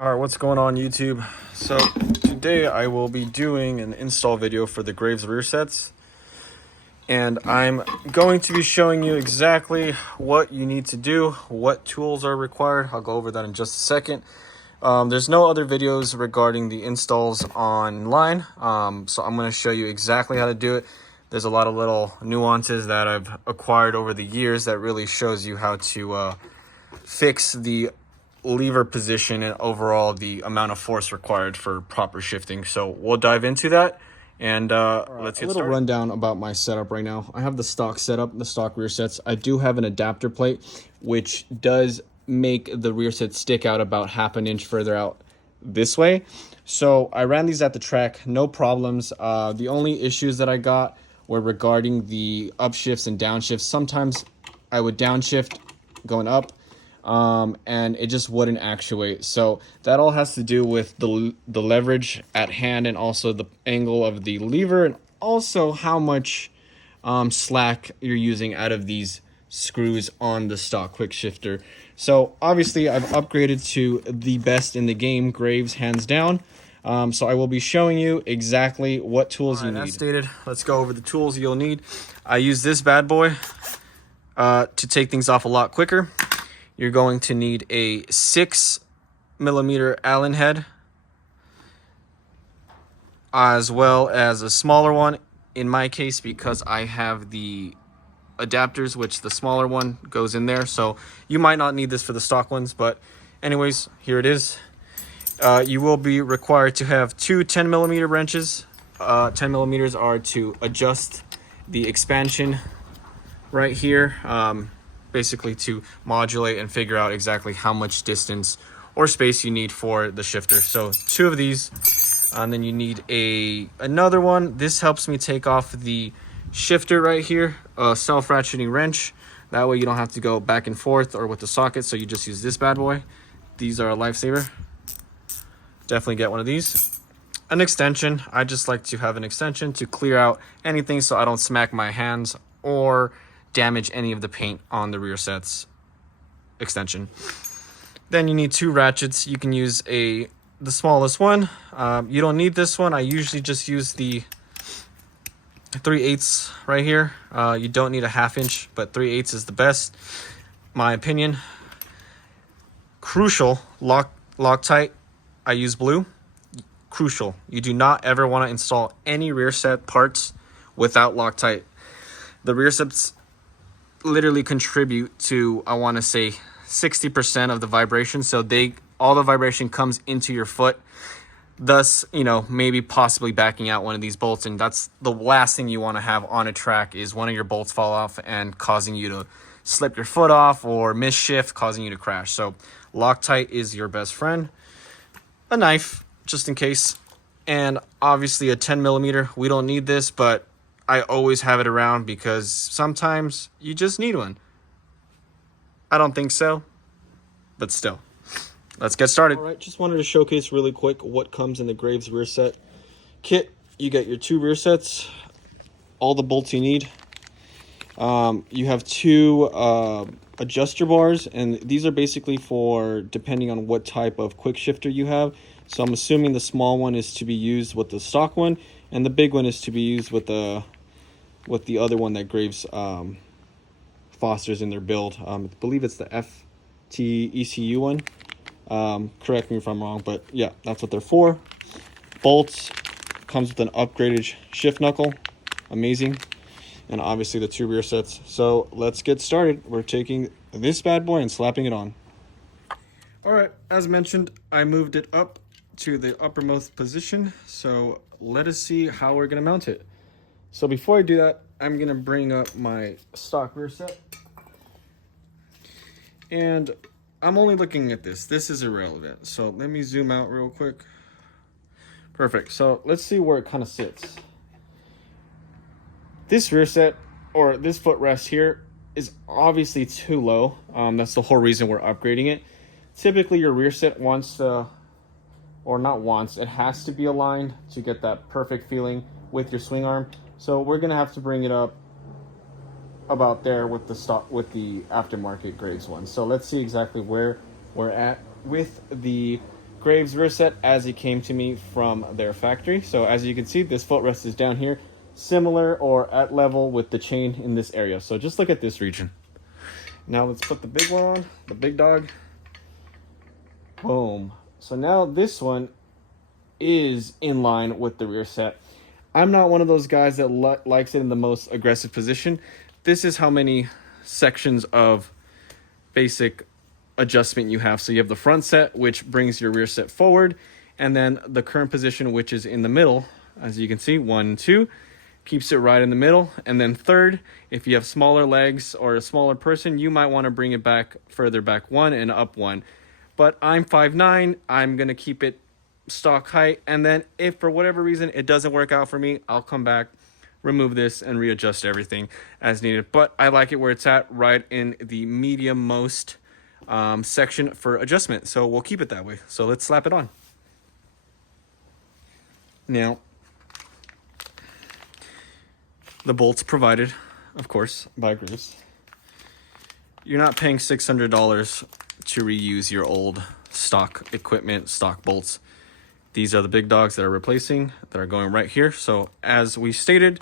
Alright, what's going on YouTube? So today I will be doing an install video for the Graves rear sets, and I'm going to be showing you exactly what you need to do, what tools are required. I'll go over that in just a second. There's no other videos regarding the installs online, so I'm going to show you exactly how to do it. There's a lot of little nuances that I've acquired over the years that really shows you how to fix the lever position and overall the amount of force required for proper shifting. So we'll dive into that, and let's get started. A little rundown about my setup right now. I have the stock setup, the stock rear sets. I do have an adapter plate, which does make the rear set stick out about half an inch further out this way. So I ran these at the track, no problems. The only issues that I got were regarding the upshifts and downshifts. Sometimes I would downshift going up, and it just wouldn't actuate. So that all has to do with the leverage at hand, and also the angle of the lever, and also how much slack you're using out of these screws on the stock quick shifter. So obviously I've upgraded to the best in the game, Graves, hands down. So I will be showing you exactly what tools you need. As stated, let's go over the tools you'll need. I use this bad boy to take things off a lot quicker. You're going to need a 6mm Allen head, as well as a smaller one. In my case, because I have the adapters, which the smaller one goes in there, so you might not need this for the stock ones, but anyways, here it is. You will be required to have two 10mm wrenches. 10mm are to adjust the expansion right here, basically to modulate and figure out exactly how much distance or space you need for the shifter. So two of these, and then you need another one. This helps me take off the shifter right here, a self-ratcheting wrench. That way you don't have to go back and forth or with the socket, so you just use this bad boy. These are a lifesaver. Definitely get one of these. An extension. I just like to have an extension to clear out anything so I don't smack my hands or damage any of the paint on the rear sets. Extension. Then you need two ratchets. You can use the smallest one. You don't need this one. I usually just use the 3/8 right here. You don't need a 1/2 inch, but 3/8 is the best, my opinion. Crucial, Loctite. I use blue. Crucial. You do not ever want to install any rear set parts without Loctite. The rear sets literally contribute to, I want to say, 60% of the vibration. So all the vibration comes into your foot, thus, maybe possibly backing out one of these bolts. And that's the last thing you want to have on a track, is one of your bolts fall off and causing you to slip your foot off or miss shift, causing you to crash. So Loctite is your best friend. A knife, just in case. And obviously a 10mm. We don't need this, but I always have it around because sometimes you just need one. I don't think so, but still. Let's get started. All right, just wanted to showcase really quick what comes in the Graves rear set kit. You get your two rear sets, all the bolts you need. You have two adjuster bars, and these are basically for depending on what type of quick shifter you have. So I'm assuming the small one is to be used with the stock one, and the big one is to be used with the other one that Graves fosters in their build. I believe it's the FT-ECU one. Correct me if I'm wrong, but yeah, that's what they're for. Bolts, comes with an upgraded shift knuckle, amazing, and obviously the two rear sets. So let's get started. We're taking this bad boy and slapping it on. All right, as mentioned, I moved it up to the uppermost position, so let us see how we're gonna mount it. So before I do that, I'm gonna bring up my stock rear set, and I'm only looking at this. This is irrelevant, so let me zoom out real quick. Perfect. So let's see where it kind of sits. This rear set, or this footrest here, is obviously too low. That's the whole reason we're upgrading it. Typically your rear set wants to, or not wants, it has to be aligned to get that perfect feeling with your swing arm. So we're gonna have to bring it up about there with the aftermarket Graves one. So let's see exactly where we're at with the Graves rear set as it came to me from their factory. So as you can see, this footrest is down here, similar or at level with the chain in this area. So just look at this region. Now let's put the big one on, the big dog. Boom. So now this one is in line with the rear set. I'm not one of those guys that likes it in the most aggressive position. This is how many sections of basic adjustment you have. So you have the front set, which brings your rear set forward, and then the current position, which is in the middle. As you can see, 1, 2, keeps it right in the middle. And then third, if you have smaller legs or a smaller person, you might want to bring it back further back 1 and up 1. But I'm 5'9", I'm gonna keep it stock height, and then if for whatever reason it doesn't work out for me, I'll come back, remove this, and readjust everything as needed. But I like it where it's at, right in the medium most section for adjustment, so we'll keep it that way. So let's slap it on. Now the bolts provided, of course, by Graves. You're not paying $600 to reuse your old stock equipment, stock bolts. These are the big dogs that are replacing, that are going right here. So as we stated,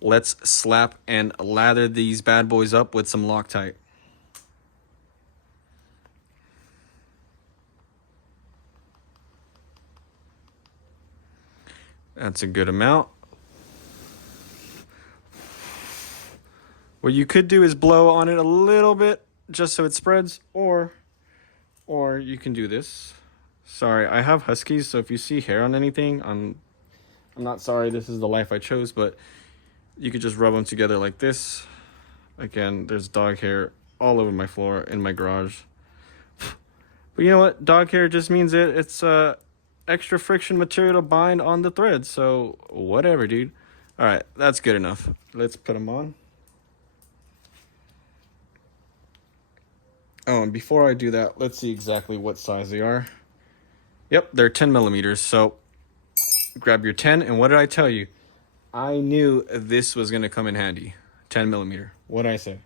let's slap and lather these bad boys up with some Loctite. That's a good amount. What you could do is blow on it a little bit just so it spreads, or you can do this. Sorry, I have huskies, so if you see hair on anything, I'm not sorry, this is the life I chose, but you could just rub them together like this. Again, there's dog hair all over my floor in my garage. But you know what? Dog hair just means it's extra friction material to bind on the thread, so whatever, dude. All right, that's good enough. Let's put them on. Oh, and before I do that, let's see exactly what size they are. Yep, they're 10 millimeters. So grab your 10. And what did I tell you? I knew this was going to come in handy. 10 millimeter. What did I say?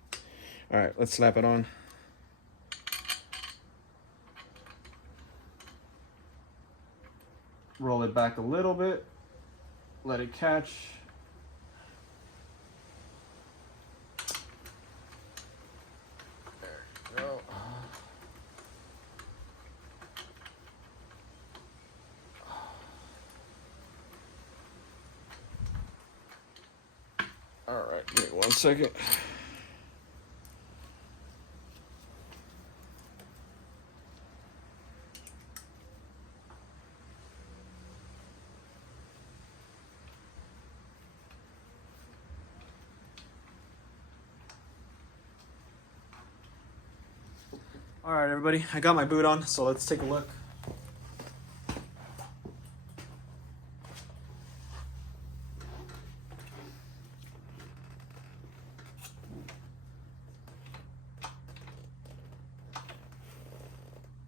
All right, let's slap it on. Roll it back a little bit. Let it catch. There you go. All right, give me 1 second. All right, everybody, I got my boot on, so let's take a look.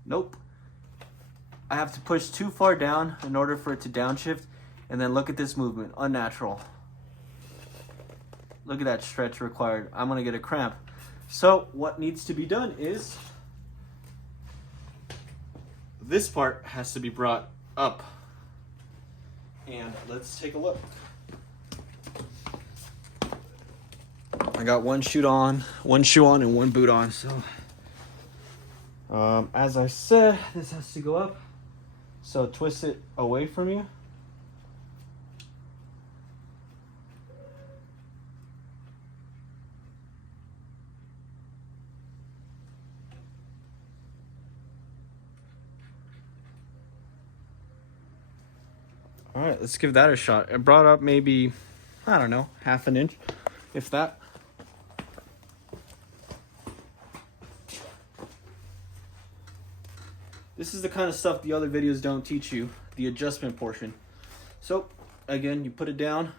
Nope. I have to push too far down in order for it to downshift, and then look at this movement, unnatural. Look at that stretch required. I'm gonna get a cramp. So what needs to be done is this part has to be brought up. And let's take a look. I got one shoe on, and one boot on, so as I said, this has to go up. So twist it away from you. All right, let's give that a shot. It brought up maybe, I don't know, half an inch, if that. This is the kind of stuff the other videos don't teach you, the adjustment portion. So, again, you put it down.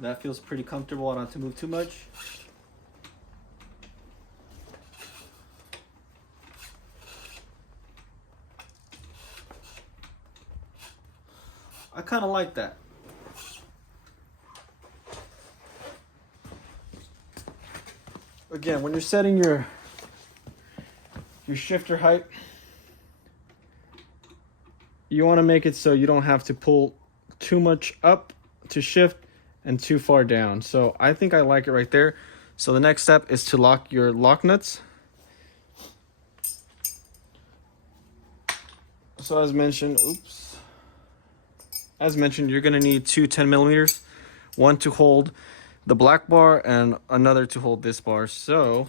That feels pretty comfortable. I don't have to move too much. I kind of like that. Again, when you're setting your shifter height, you want to make it so you don't have to pull too much up to shift and too far down. So I think I like it right there. So the next step is to lock your lock nuts. So as mentioned, you're gonna need two 10 millimeters, one to hold the black bar and another to hold this bar. So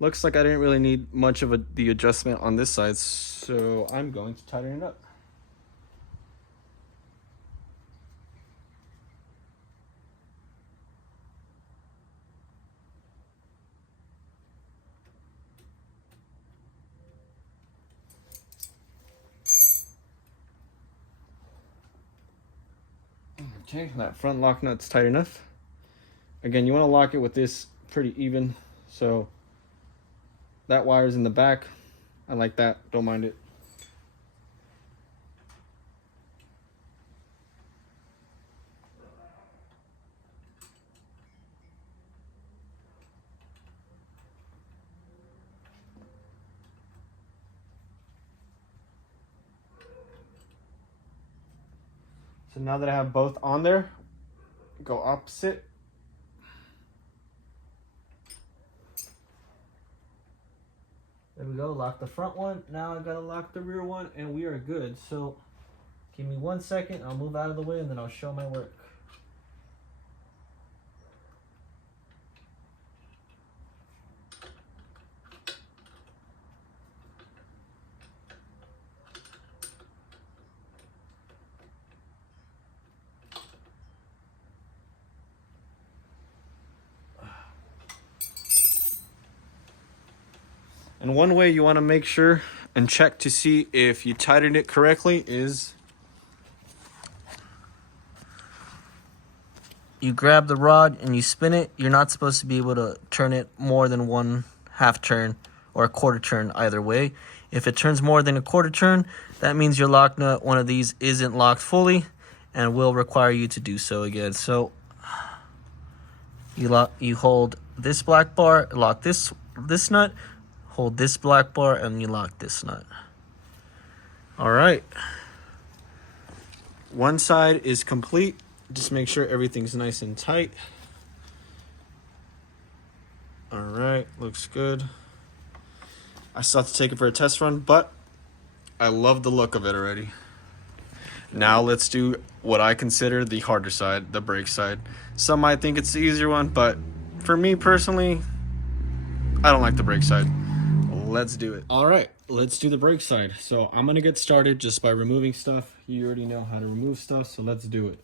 looks like I didn't really need much of the adjustment on this side, so I'm going to tighten it up. Okay, that front lock nut's tight enough. Again, you want to lock it with this pretty even, so that wire's in the back. I like that, don't mind it. So now that I have both on there, go opposite. There we go, lock the front one. Now I gotta lock the rear one and we are good. So give me 1 second, I'll move out of the way and then I'll show my work. And one way you want to make sure and check to see if you tightened it correctly is you grab the rod and you spin it. You're not supposed to be able to turn it more than 1/2 turn or 1/4 turn either way. If it turns more than 1/4 turn, that means your lock nut, one of these, isn't locked fully and will require you to do so again. So you hold this black bar, lock this nut, hold this black bar, and you lock this nut. All right. One side is complete. Just make sure everything's nice and tight. All right, looks good. I still have to take it for a test run, but I love the look of it already. Now let's do what I consider the harder side, the brake side. Some might think it's the easier one, but for me personally, I don't like the brake side. Let's do it. All right, let's do the brake side. So I'm gonna get started just by removing stuff. You already know how to remove stuff, so let's do it.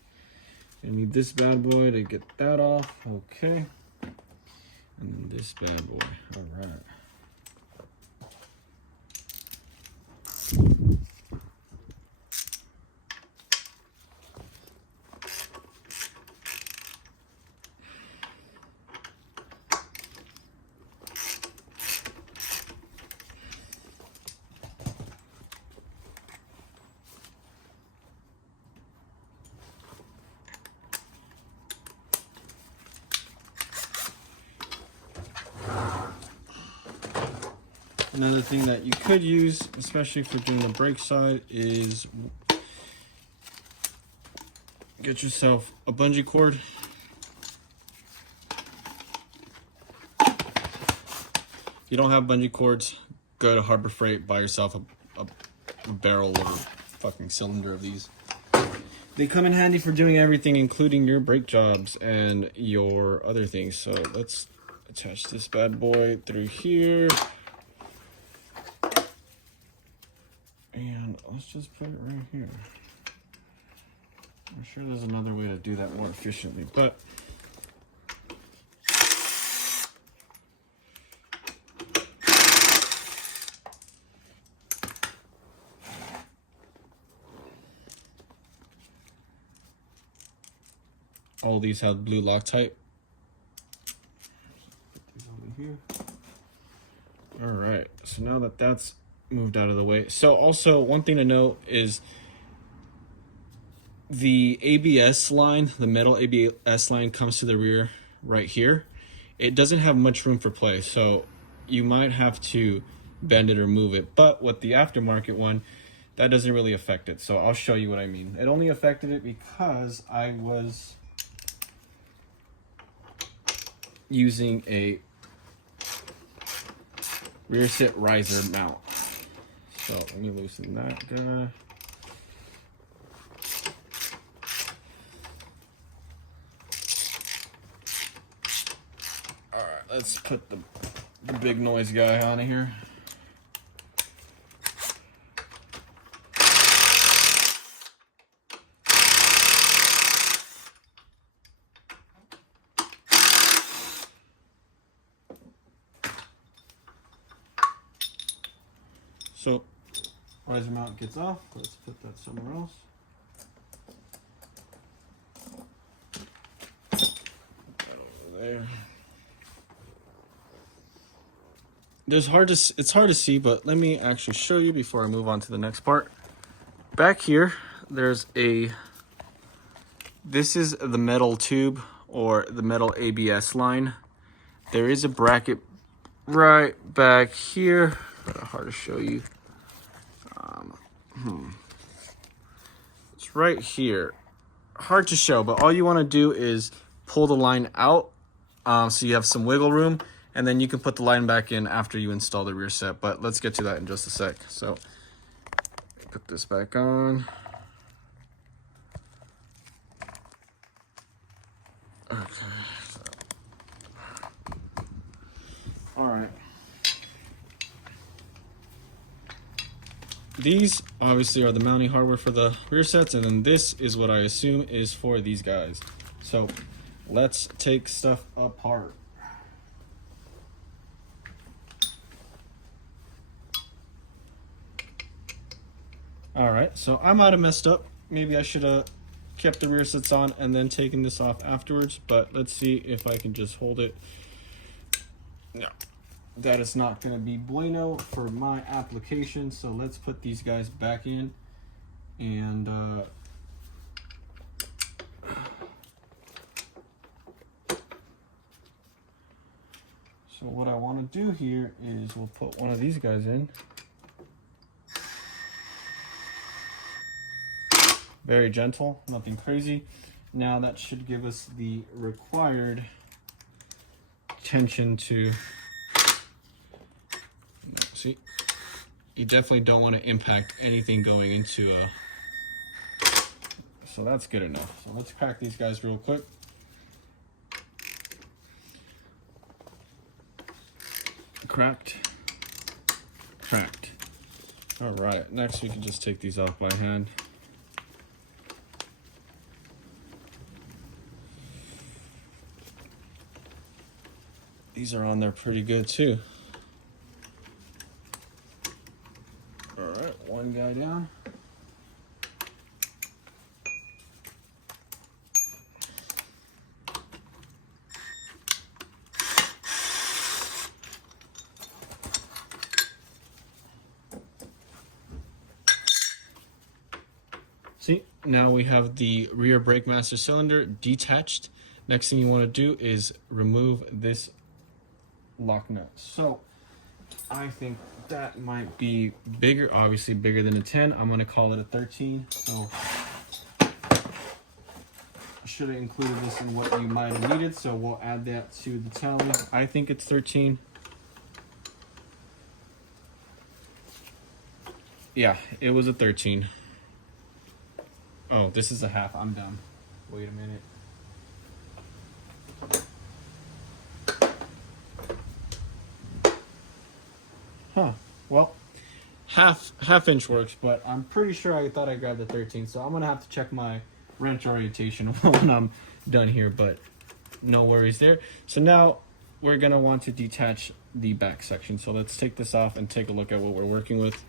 I need this bad boy to get that off. Okay. And then this bad boy. All right. Another thing that you could use, especially for doing the brake side, is get yourself a bungee cord. If you don't have bungee cords, go to Harbor Freight, buy yourself a barrel or a fucking cylinder of these. They come in handy for doing everything, including your brake jobs and your other things. So let's attach this bad boy through here. And let's just put it right here. I'm sure there's another way to do that more efficiently, but all these have blue Loctite. Put these over here. All right, so now that that's moved out of the way. So also one thing to note is the ABS line, the metal ABS line comes to the rear right here. It doesn't have much room for play, so you might have to bend it or move it. But with the aftermarket one, that doesn't really affect it. So I'll show you what I mean. It only affected it because I was using a rear set riser mount. So let me loosen that guy. All right, let's put the big noise guy on here. So riser mount gets off. Let's put that somewhere else. Put that over there. It's hard to see, but let me actually show you before I move on to the next part. Back here, this is the metal tube or the metal ABS line. There is a bracket right back here. Hard to show you. It's right here. Hard to show, but all you want to do is pull the line out so you have some wiggle room, and then you can put the line back in after you install the rear set. But let's get to that in just a sec. So put this back on. Okay. So. All right. These obviously are the mounting hardware for the rear sets, and then this is what I assume is for these guys. So let's take stuff apart. All right, so I might have messed up. Maybe I should have kept the rear sets on and then taken this off afterwards, but let's see if I can just hold it. No. That is not going to be bueno for my application, so let's put these guys back in. And so what I want to do here is we'll put one of these guys in. Very gentle, nothing crazy. Now that should give us the required tension to... See, you definitely don't want to impact anything going into a... So that's good enough. So let's crack these guys real quick. Cracked. Cracked. All right, next we can just take these off by hand. These are on there pretty good too. Alright, one guy down. See, now we have the rear brake master cylinder detached. Next thing you want to do is remove this lock nut. So I think that might be bigger, obviously bigger than a 10. I'm going to call it a 13. So I should have included this in what you might have needed. So we'll add that to the tally. I think it's 13. Yeah, it was a 13. Oh, this is a half. I'm dumb. Wait a minute. Huh. Well, half inch works, but I'm pretty sure I thought I grabbed the 13, so I'm gonna have to check my wrench orientation when I'm done here, but no worries there. So now we're gonna want to detach the back section. So let's take this off and take a look at what we're working with.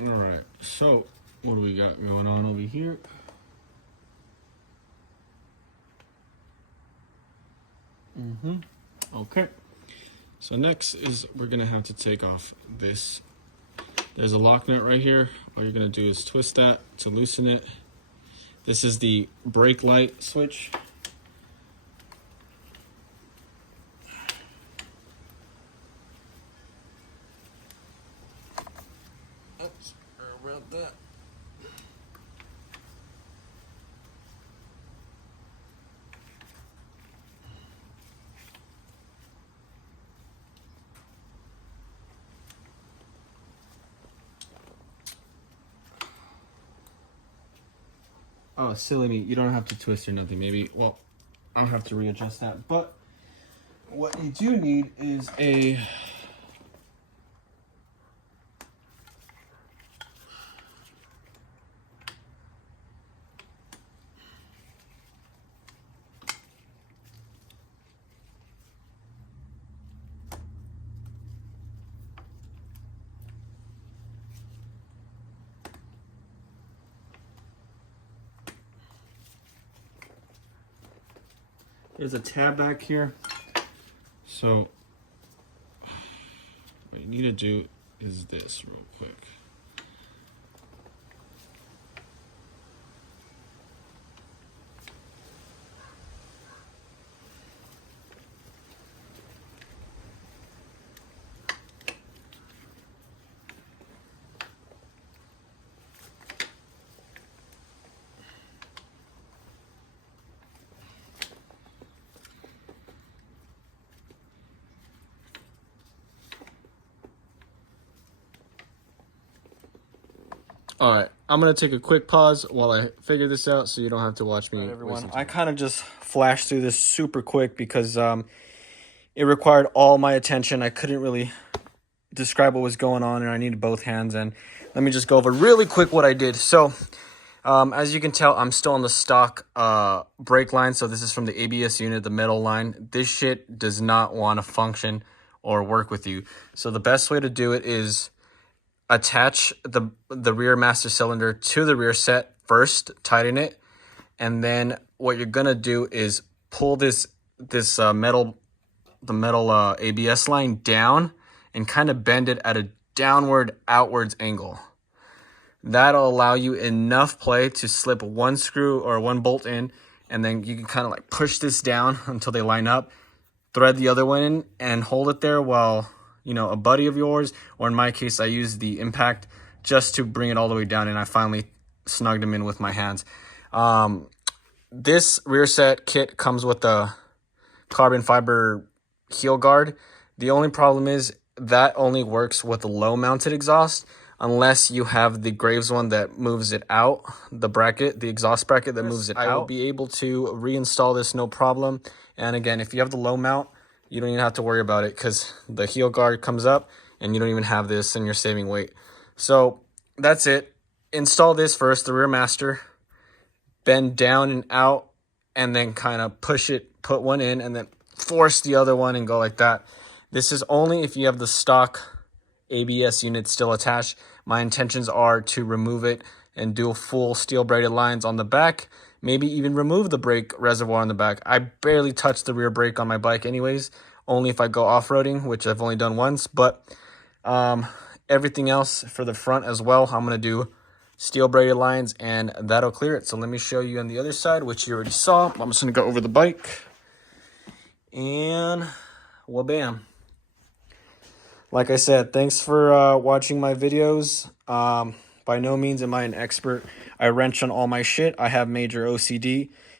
All right, so what do we got going on over here? Okay, So next is we're gonna have to take off this. There's a lock nut right here. All you're gonna do is twist that to loosen it. This is the brake light switch. Oops, sorry about that. Oh, silly me. You don't have to twist or nothing. Maybe, well, I'll have to readjust that. But what you do need is a there's a tab back here. So what you need to do is this real quick. All right, I'm gonna take a quick pause while I figure this out so you don't have to watch me. All right, everyone, I kind of just flashed through this super quick because it required all my attention. I couldn't really describe what was going on and I needed both hands. And let me just go over really quick what I did. So as you can tell, I'm still on the stock brake line. So this is from the ABS unit, the metal line. This shit does not want to function or work with you. So the best way to do it is attach the rear master cylinder to the rear set first, tighten it, and then what you're gonna do is pull this metal ABS line down and kind of bend it at a downward outwards angle. That'll allow you enough play to slip one screw or one bolt in, and then you can kind of like push this down until they line up, thread the other one in and hold it there while, you know, a buddy of yours, or in my case, I used the impact just to bring it all the way down, and I finally snugged them in with my hands. This rear set kit comes with a carbon fiber heel guard. The only problem is that only works with a low mounted exhaust unless you have the Graves one that moves it out, the bracket, the exhaust bracket that moves it out. I will be able to reinstall this no problem. And again, if you have the low mount, you don't even have to worry about it because the heel guard comes up and you don't even have this and you're saving weight. So that's it. Install this first, the rear master, bend down and out, and then kind of push it, put one in, and then force the other one and go like that. This is only if you have the stock ABS unit still attached. My intentions are to remove it and do full steel braided lines on the back, maybe even remove the brake reservoir on the back. I barely touch the rear brake on my bike anyways, only if I go off-roading, which I've only done once. But everything else for the front as well, I'm going to do steel braided lines and that'll clear it. So let me show you on the other side, which you already saw. I'm just going to go over the bike and wha-bam. Like I said, thanks for watching my videos. By no means am I an expert. I wrench on all my shit. I have major OCD.